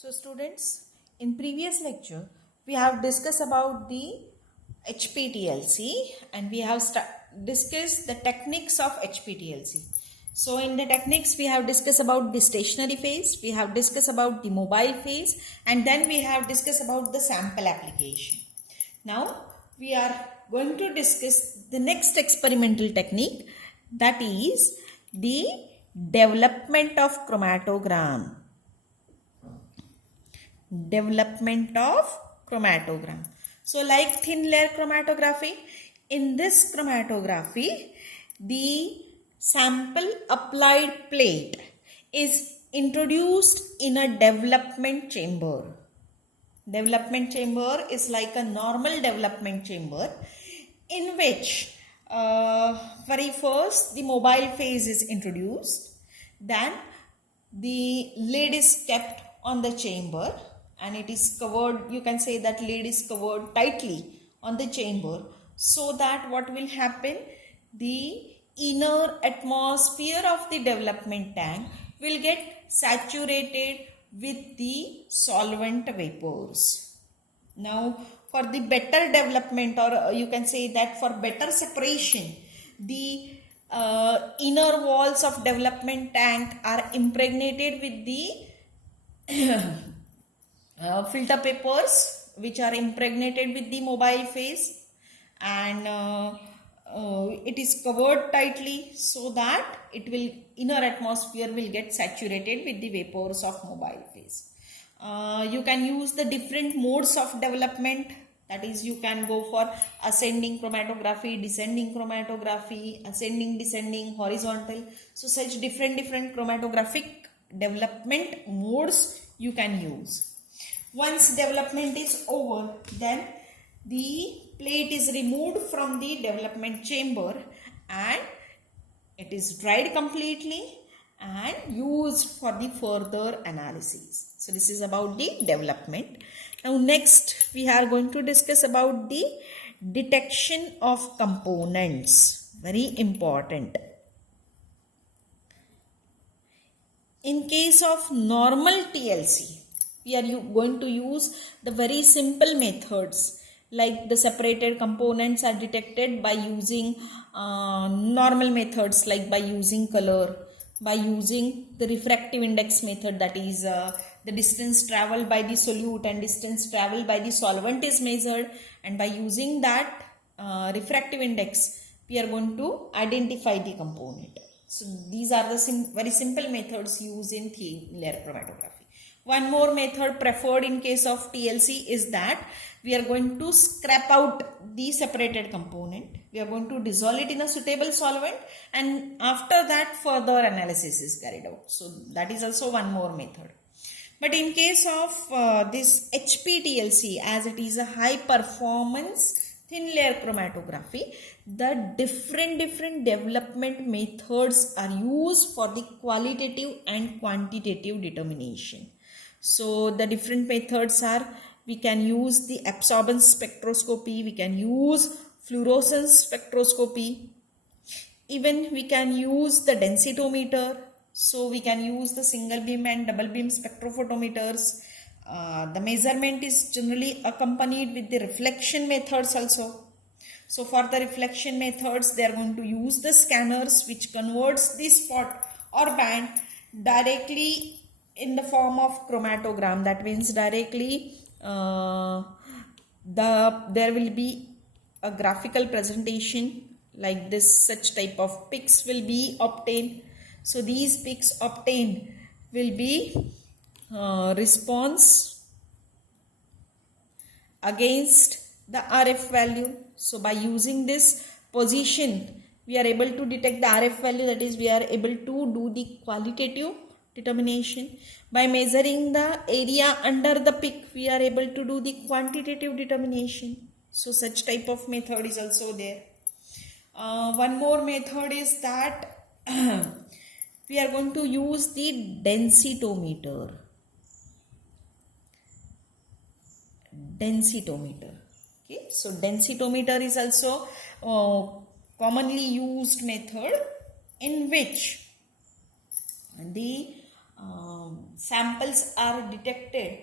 So students, in previous lecture, we have discussed about the HPTLC and we have discussed the techniques of HPTLC. So in the techniques, we have discussed about the stationary phase, we have discussed about the mobile phase, and then we have discussed about the sample application. Now we are going to discuss the next experimental technique, that is the development of chromatogram. Development of chromatogram. So like thin layer chromatography, in this chromatography, the sample applied plate is introduced in a development chamber. Development chamber is like a normal development chamber in which very first the mobile phase is introduced, then the lid is kept on the chamber and it is covered, you can say that lid is covered tightly on the chamber, so that what will happen, the inner atmosphere of the development tank will get saturated with the solvent vapors. Now for the better development, or you can say that for better separation, the inner walls of development tank are impregnated with the filter papers which are impregnated with the mobile phase, and it is covered tightly so that it will, inner atmosphere will get saturated with the vapors of mobile phase. You can use the different modes of development, that is you can go for ascending chromatography, descending chromatography, ascending, descending, horizontal. So such different chromatographic development modes you can use. Once development is over, then the plate is removed from the development chamber and it is dried completely and used for the further analysis. So this is about the development. Now next we are going to discuss about the detection of components. Very important. In case of normal TLC, we are going to use the very simple methods, like the separated components are detected by using normal methods, like by using color, by using the refractive index method, that is the distance traveled by the solute and distance traveled by the solvent is measured, and by using that refractive index we are going to identify the component. So these are the very simple methods used in thin layer chromatography. One more method preferred in case of TLC is that we are going to scrap out the separated component. We are going to dissolve it in a suitable solvent, and after that further analysis is carried out. So that is also one more method. But in case of this HPTLC, as it is a high performance thin layer chromatography, the different development methods are used for the qualitative and quantitative determination. So the different methods are, we can use the absorbance spectroscopy, we can use fluorescence spectroscopy, even we can use the densitometer. So we can use the single beam and double beam spectrophotometers. The measurement is generally accompanied with the reflection methods also. So for the reflection methods, they are going to use the scanners which converts the spot or band directly in the form of chromatogram. That means directly there will be a graphical presentation like this, such type of pics will be obtained. So these pics obtained will be response against the RF value. So by using this position, we are able to detect the RF value, that is we are able to do the qualitative determination. By measuring the area under the pic, we are able to do the quantitative determination. So such type of method is also there. One more method is that we are going to use the densitometer. Okay, so densitometer is also commonly used method in which the samples are detected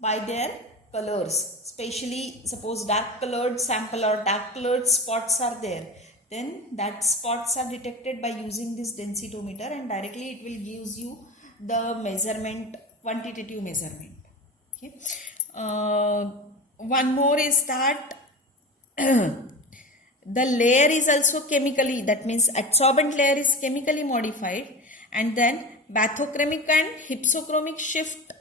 by their colors, especially suppose dark colored sample or dark colored spots are there, then that spots are detected by using this densitometer, and directly it will gives you the measurement, quantitative measurement. Okay. One more is that the layer is also chemically, that means adsorbent layer is chemically modified, and then bathochromic and hypsochromic shift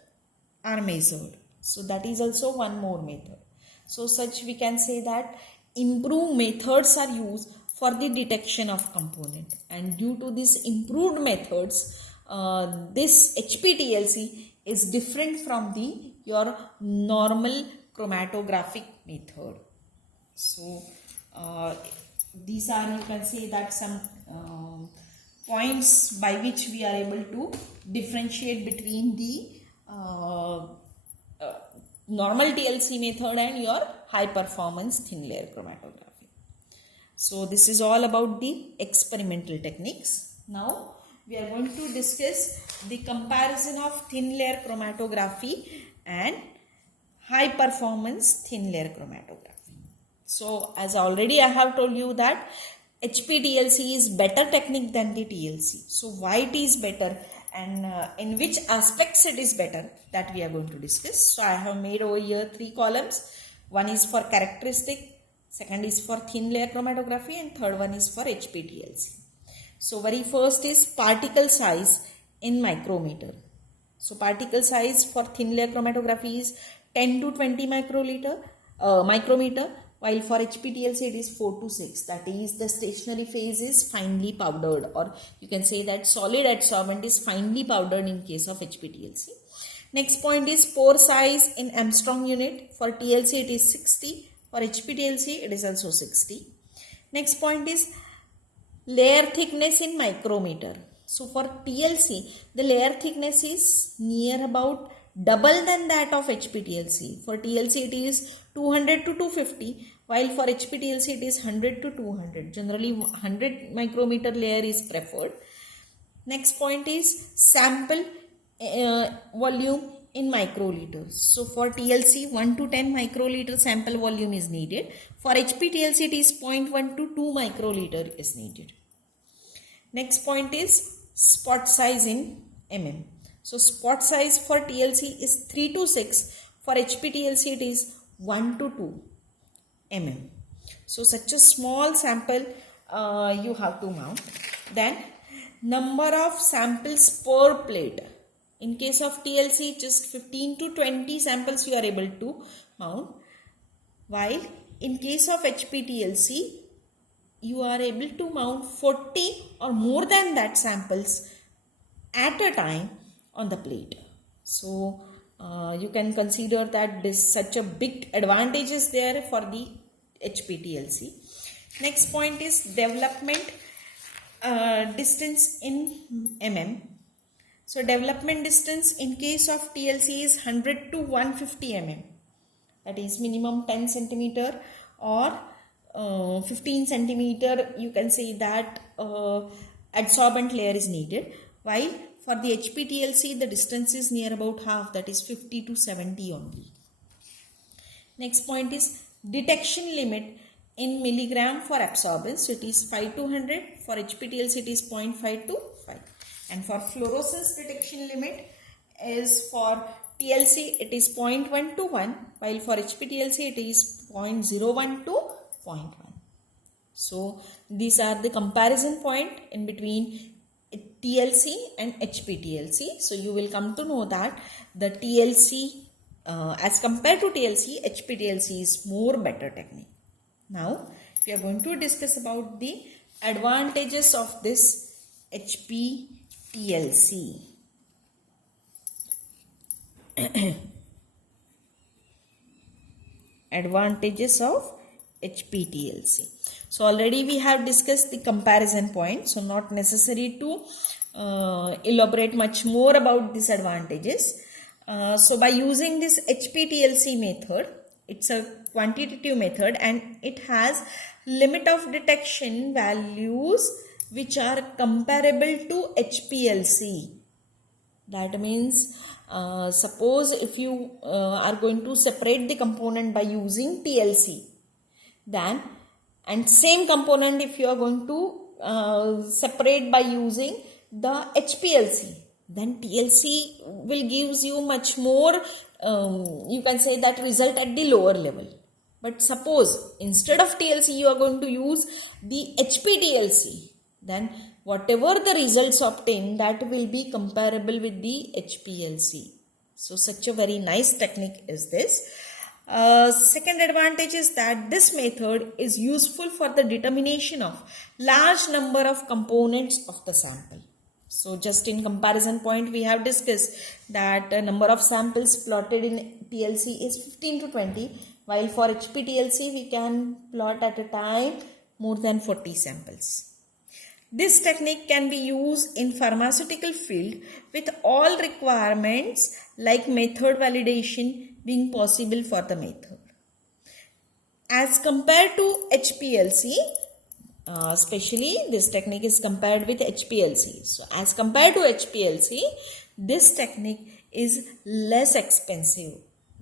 are measured. So that is also one more method. So such we can say that improved methods are used for the detection of component, and due to these improved methods, this HPTLC is different from your normal chromatographic method. So these are, you can say that some points by which we are able to differentiate between the normal TLC method and your high performance thin layer chromatography. So this is all about the experimental techniques. Now we are going to discuss the comparison of thin layer chromatography and high performance thin layer chromatography. So as already I have told you that HPTLC is better technique than the TLC. So why it is better and in which aspects it is better, that we are going to discuss. So I have made over here 3 columns. One is for characteristic, second is for thin layer chromatography, and third one is for HPTLC. So very first is particle size in micrometer. So particle size for thin layer chromatography is 10 to 20 micrometer, while for HPTLC it is 4 to 6. That is, the stationary phase is finely powdered, or you can say that solid adsorbent is finely powdered in case of HPTLC. Next point is pore size in Armstrong unit. For TLC it is 60. For HPTLC it is also 60. Next point is layer thickness in micrometer. So for TLC, the layer thickness is near about double than that of HPTLC. For TLC it is 200 to 250, while for HPTLC it is 100 to 200. Generally 100 micrometer layer is preferred. Next point is sample volume in microliters. So for TLC 1 to 10 microliter sample volume is needed. For HPTLC it is 0.1 to 2 microliter is needed. Next point is spot size in mm. So spot size for TLC is 3 to 6. For HPTLC it is 1 to 2 mm. So such a small sample you have to mount. Then number of samples per plate. In case of TLC, just 15 to 20 samples you are able to mount, while in case of HPTLC you are able to mount 40 or more than that samples at a time on the plate. So you can consider that this such a big advantage is there for the HPTLC. Next point is development distance in mm. So development distance in case of TLC is 100 to 150 mm. That is minimum 10 centimeter or 15 centimeter. You can say that adsorbent layer is needed. While for the HPTLC the distance is near about half, that is 50 to 70 only. Next point is detection limit in milligram for absorbance. So it is 5 to 100. For HPTLC it is 0.5 to 5. And for fluorescence detection limit is for TLC it is 0.1 to 1, while for HPTLC it is 0.01 to 0.1. So these are the comparison point in between TLC and HPTLC. So you will come to know that the TLC as compared to TLC, HPTLC is more better technique. Now we are going to discuss about the advantages of this HPTLC. Advantages of HPTLC. So already we have discussed the comparison point, so not necessary to elaborate much more about these advantages. So by using this HPTLC method, it's a quantitative method and it has limit of detection values which are comparable to HPLC. That means, suppose if you are going to separate the component by using TLC, then, and same component if you are going to separate by using the HPLC, then TLC will gives you much more, you can say that result at the lower level. But suppose instead of TLC you are going to use the HPTLC, then whatever the results obtained, that will be comparable with the HPLC. So such a very nice technique is this. Second advantage is that this method is useful for the determination of large number of components of the sample. So just in comparison point, we have discussed that number of samples plotted in TLC is 15 to 20, while for HPTLC we can plot at a time more than 40 samples. This technique can be used in pharmaceutical field with all requirements like method validation being possible for the method. As compared to HPLC, especially this technique is compared with HPLC. So as compared to HPLC, this technique is less expensive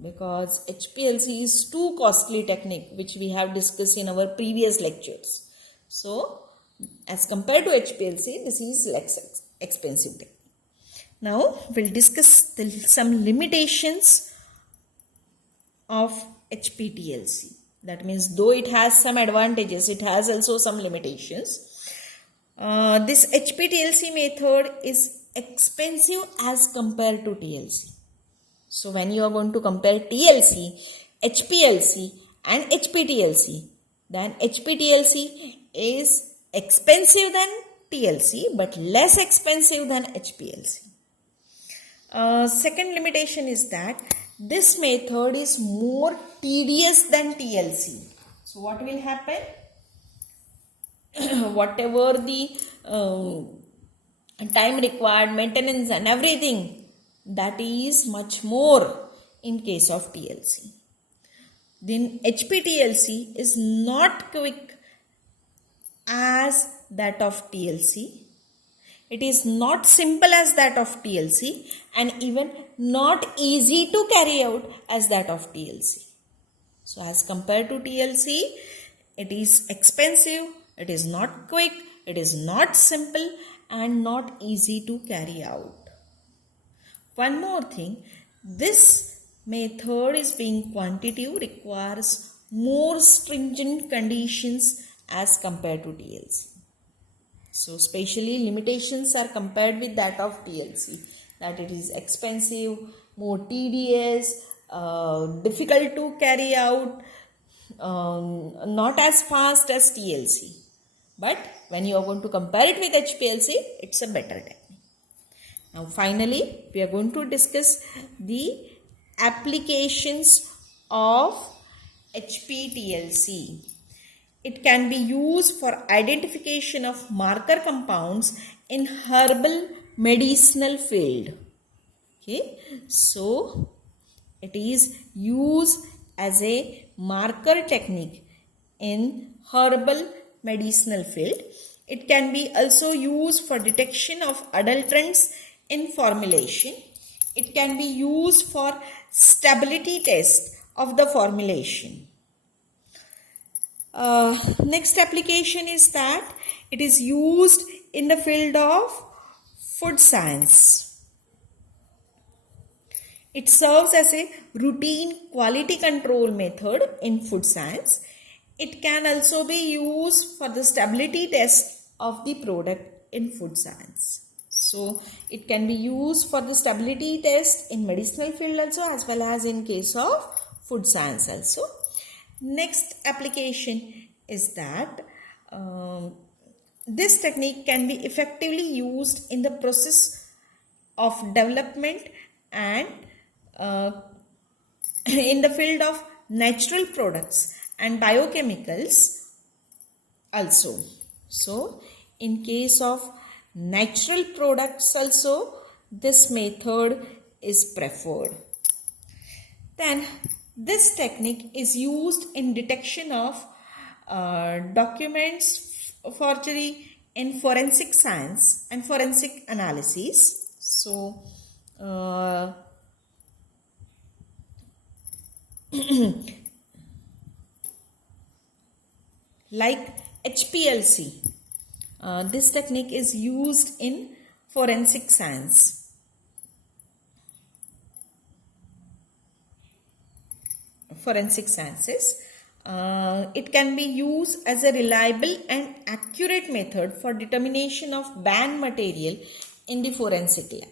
because HPLC is too costly technique, which we have discussed in our previous lectures. So as compared to HPLC, this is less expensive technique. Now we'll discuss some limitations of HPTLC. That means though it has some advantages, it has also some limitations. This HPTLC method is expensive as compared to TLC. So when you are going to compare TLC, HPLC and HPTLC, then HPTLC is expensive than TLC but less expensive than HPLC. Second limitation is that this method is more tedious than TLC. So what will happen? Whatever the time required, maintenance and everything, that is much more in case of TLC. Then HPTLC is not quick as that of TLC. It is not simple as that of TLC and even not easy to carry out as that of TLC. So as compared to TLC, it is expensive, it is not quick, it is not simple and not easy to carry out. One more thing, this method is being quantitative, requires more stringent conditions as compared to TLC. So especially limitations are compared with that of TLC, that it is expensive, more tedious, difficult to carry out, not as fast as TLC. But when you are going to compare it with HPLC, it's a better technique. Now finally, we are going to discuss the applications of HPTLC. It can be used for identification of marker compounds in herbal medicinal field. Okay, so it is used as a marker technique in herbal medicinal field. It can be also used for detection of adulterants in formulation. It can be used for stability test of the formulation. Next application is that it is used in the field of food science. It serves as a routine quality control method in food science. It can also be used for the stability test of the product in food science. So it can be used for the stability test in medicinal field also, as well as in case of food science also. Next application is that this technique can be effectively used in the process of development and in the field of natural products and biochemicals also. So in case of natural products also, this method is preferred. Then this technique is used in detection of documents forgery in forensic science and forensic analysis. So uh, like HPLC. This technique is used in forensic science. Forensic sciences. It can be used as a reliable and accurate method for determination of banned material in the forensic lab.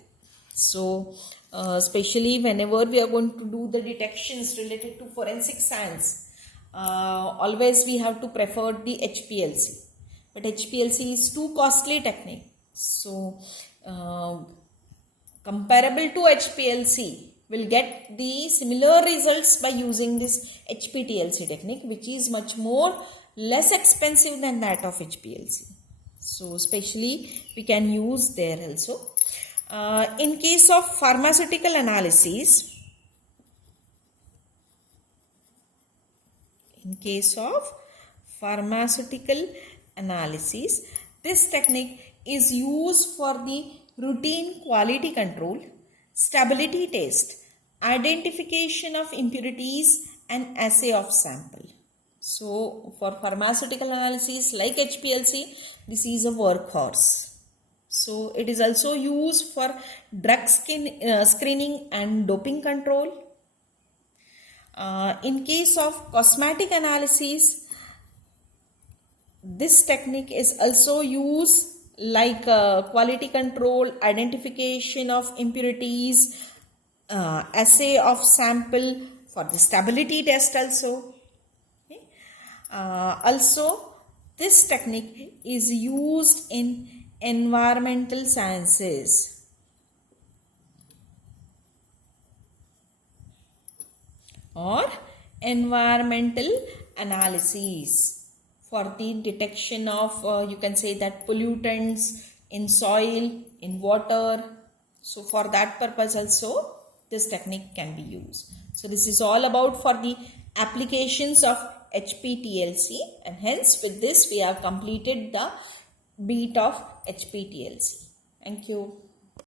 So, especially whenever we are going to do the detections related to forensic science, always we have to prefer the HPLC. But HPLC is too costly technique. So, comparable to HPLC, will get the similar results by using this HPTLC technique, which is much more less expensive than that of HPLC. So, especially we can use there also. In case of pharmaceutical analysis, this technique is used for the routine quality control, stability test, identification of impurities and assay of sample. So for pharmaceutical analysis like HPLC, this is a workhorse. So it is also used for drug screening and doping control. In case of cosmetic analysis, this technique is also used like quality control, identification of impurities, assay of sample for the stability test also. Okay. Also, this technique is used in environmental sciences. Or environmental analysis for the detection of you can say that pollutants in soil, in water. So for that purpose also this technique can be used. So this is all about for the applications of HPTLC, and hence with this we have completed the bit of HPTLC. Thank you.